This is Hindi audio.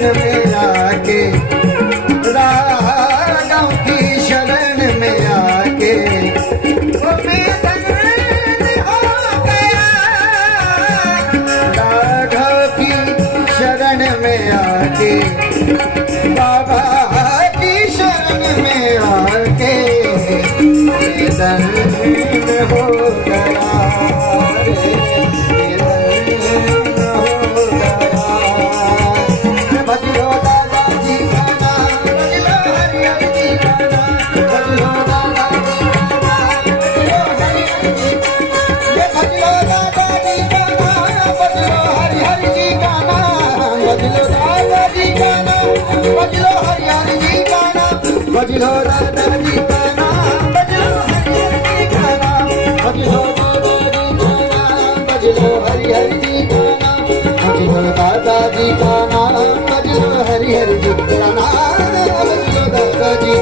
में आके, राघव की शरण में आके वो बेदर्द हो गया। राघव की शरण में आके, बाबा की शरण में आके बेदर्द हो गया। बजलो हरियाणा जी का नाम, बजलो दादा जी का नाम, बजलो हरिहर जी का नाम, बजलो दादा जी का नाम, बजलो हरिहर जी का नाम, बजलो दादा जी का नाम, बजलो हरिहर जी का नाम, बजलो दादा जी